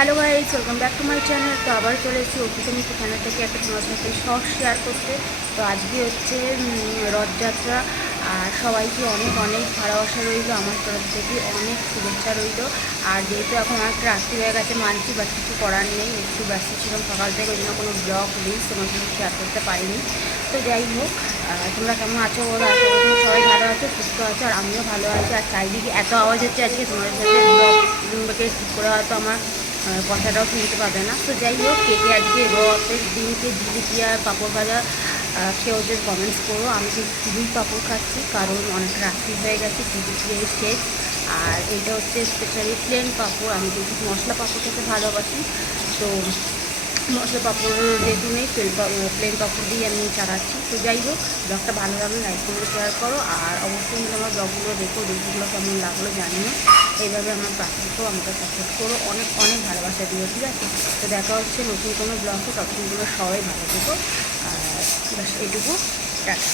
Hello guys, welcome back to my channel. তো আবার চলে এসেছি অর্পিতা চ্যানেল থেকে একটা তোমার সাথে শর্ট শেয়ার করতে। তো আজকে হচ্ছে রথযাত্রা, আর সবাইকে অনেক অনেক ভালোবাসা রইল, আমার তরফ থেকে অনেক শুভেচ্ছা রইল। আর যেহেতু এখন অনেকটা রাত্রি হয়ে গেছে মানছি, বাট কিছু করার নেই, একটু ব্যস্ত ছিলাম সকাল থেকে, ওই জন্য কোনো ব্লগ রিলস তোমার সাথে শেয়ার করতে পারিনি। তো যাই হোক, তোমরা কেমন আছো বলো? আশা করি সবাই ভালো আছো, সুস্থ আছো, আর আমিও ভালো আছি। আর চারিদিকে এত আওয়াজ হচ্ছে আজকে, তোমাদের সাথে ব্লগকে ঠিক করে হয়তো আমার কথাটাও শুনতে পাবে না। তো যাই হোক, কে কে আজকে রথের দিনকে জিলিপি আর পাঁপড় ভাজা কেউ যে কমেন্টস করো। আমি কিন্তু শুধুই পাঁপড় খাচ্ছি, কারণ অনেকটা রাত্রি হয়ে গেছে, জিলিপি শেষ। আর এইটা হচ্ছে স্পেশালি প্লেন পাঁপড়, আমি কিন্তু মশলা পাঁপড় খেতে ভালোবাসি। তো মশলা পাঁপড় যেহেতু নেই, প্লেন পাঁপড় দিয়ে আমি চালাচ্ছি। তো যাই হোক, ব্লগটা ভালো লাগলে লাইক করে শেয়ার করো, আর অবশ্যই আমার ব্লগগুলো দেখো, রিভিউগুলো কেমন লাগলো জানিও। এইভাবে আমার পাশে থেকেও আমাকে সাপোর্ট করো, অনেক অনেক ভালোবাসা দিও, ঠিক আছে? তো দেখা হচ্ছে নতুন কোনো ব্লগে, ততক্ষণ তোমরা সবাই ভালো থেকো। আর বাস এইটুকু, টাটা।